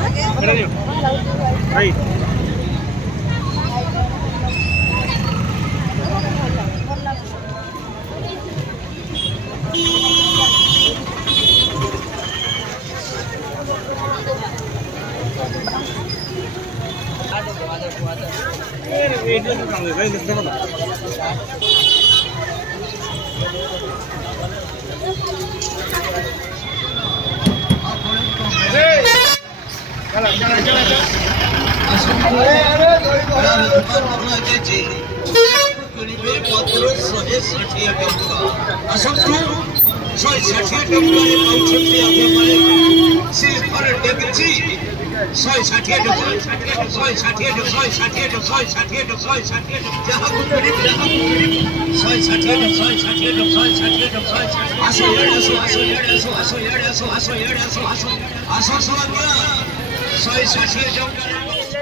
Right. Hello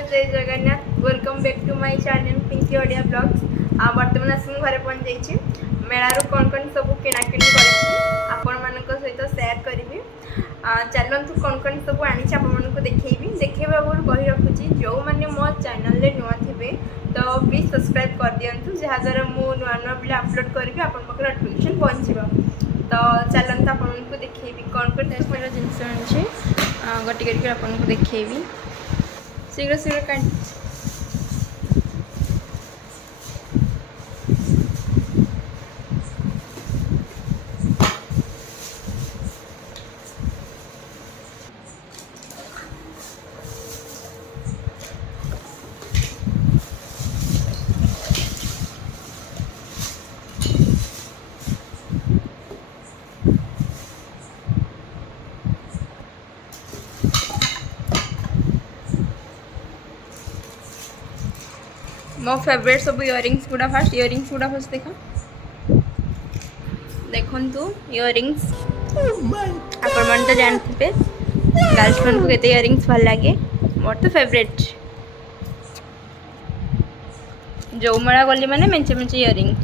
Jai Jagannath welcome back to my channel Pinky Odia blogs आ बर्तमान आस घरे पहुँच जाइए मेलारू कौन कौन सब किणाकिणी कर सहित सेयार करी चलतु कौन कौन सब आनी आपको देखी देखा आगुरी कही रखुच्छी जो मैंने मो चैनल नुआ थे तो प्लीज सब्सक्राइब कर दिंतु जहाद्वारा मुझे नुआ नुआ भिडियो अपलोड करी आप नोटिफिकेशन पहुँच तो चलते आपको देखी कौन कौन टाइप मेरा जिनस आनी गोटे करके आपको देखी शीघ्र शीघ्र काट मो फेवरेट सब इयरिंग्स गुड़ा फास्ट इयरिंग्स गुड़ा फास्ट देखु इयरिंग्स आपण तो जानते गर्ल्स मन को केते इयरिंग्स भल लगे मोर तो फेवरेट जो मेला गली मैंने मेंचे मेंचे इयरिंग्स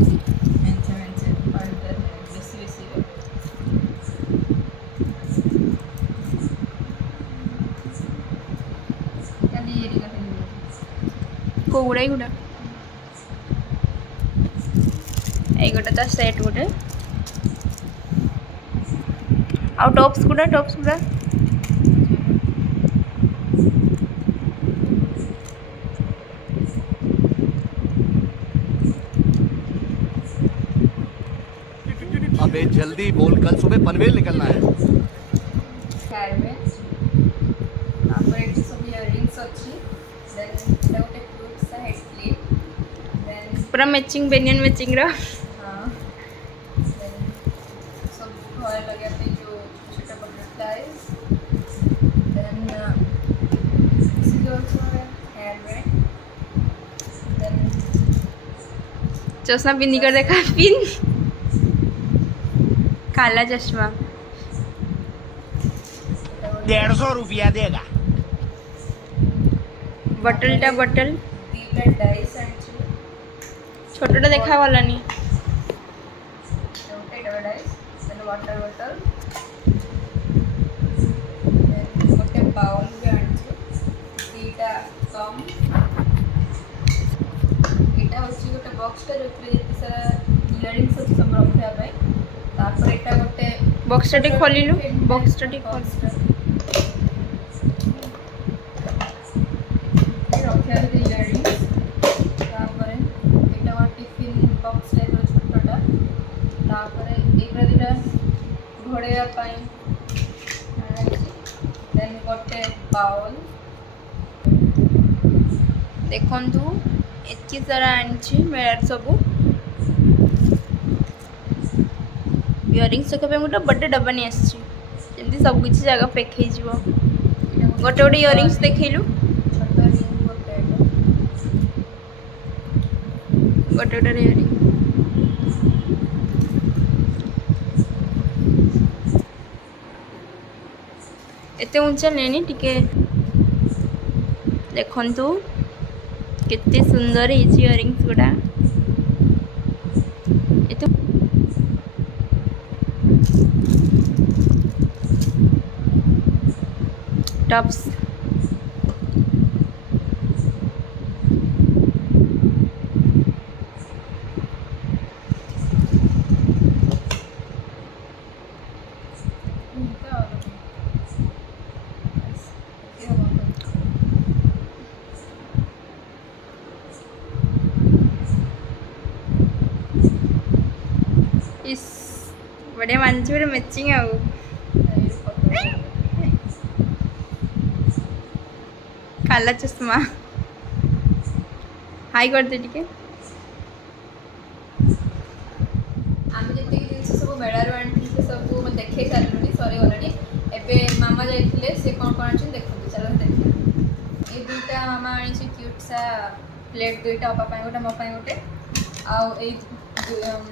कोगुड़ा गुड़ा ये गोटे तो सेट गोटे आ टॉप्स गुड़ा अबे जल्दी बोल, कल सुबह पनवेल निकलना है। पूरा मैचिंग बेनियन मैचिंग रो चश्मा पिन कर देखा पिन काला चश्मा 150 रुपया देगा। बटलटा बटल छोटा देखा वाला नहीं वाटर बटल गोटे बाउल भी आटा कम यहाँ हूँ गोटे बक्सटा जो सारा इयरिंग्स अच्छी सब रखापी यहाँ गोटे बक्सटा टी खोलु बक्सटा टी रखा इयरिंग्स टिफिन बक्स टाइप छोटा दुटा घोड़ापी देन गोटे बाउल देखु एत सारा आनी मेलार सब इयरिंग्स रखापी गोटे बड़े डब्बा नहीं आसमी सब किसी जगह पैक हो गोटे गोटे इयरिंग्स देखलु गोटे गोटे इयरिंग एते ऊंचा लेनी टिके देखंतु केते सुंदर इयरिंग्स गुड़ा एते टॉप्स इस बड़े मानची बड़े मैचिंग आउ काला चश्मा हाई कर दे टिके आम जी जिन सब मेलार आनी से सब देखे सारे सरीगला एवं मामा जाइए सी कौन कौन अच्छे देखते चलो देखिए ये दुईटा मामा आनी क्यूट सा प्लेट दुईटा अपापाई गोटे मोपाई गोटे आई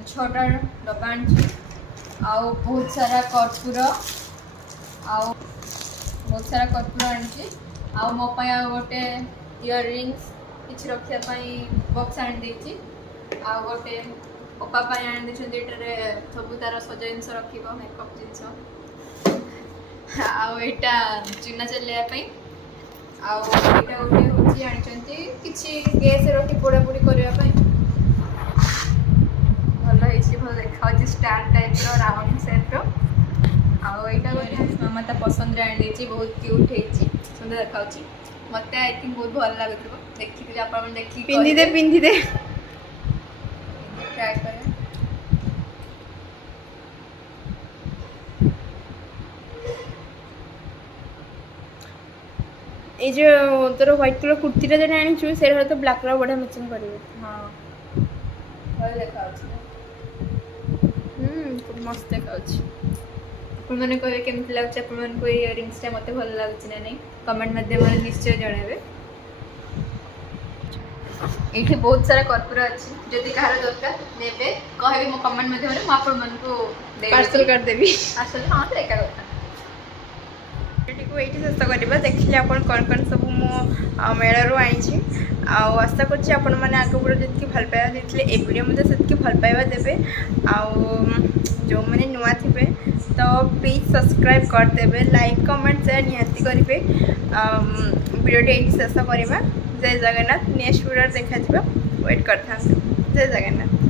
6टा डब्बा आनी आउ बहुत सारा कर्पूर आउ बहुत सारा कर्पूर आनी आउ मोपाई आ गोटे इयर रिंग्स किसी रखापी बक्स आनी आउ गोटे अपापाई आनी देटे सब तार सजा जिन रख मेकअप जिन आईटा चूना चलवाई आईटा गोटे हूँ आनी किसी गैस रखी पोड़ापोड़ी करने भल भल देखा स्टार टाइप राउंड सेप आईटा गोटे मामा ता पसंद आनी बहुत क्यूट है सुंदर देखा मत आई थिंक बहुत भल लगुव देखिए आप देखिए पिंधि दे ट्राए करें ये जो तोर व्हाइट कलर कुर्तीटा जो आनी से तो ब्लैक कलर बढ़िया मैचिंग करेंगे हाँ भल देखा मस्त देखा आपने कहे केमती लगे आपको इयरिंग्सटा मत भल लगुच ना नहीं कमेंट मध्यम निश्चय जनइबे ये बहुत सारा कर्पूर अच्छी जदि कहार दरकार देवे कहे मो कमेंट मध्यम आपको पार्सल करदेवी पार्सल हाँ तो एका कथा ये शेष करवा देखिए आप कौन कौन सब मो मेलू आई आशा कर आग जी भल पाइबा देते ए वीडियो से भल पाइबा देवे जो मैंने नुआ थे तो प्लीज सब्सक्राइब करदे लाइक कमेंट शेयर निहाती करेंगे वीडियो ये शेष करवा जय जगन्नाथ नेक्स्ट वीडियो देखा वेट करता जय जगन्नाथ।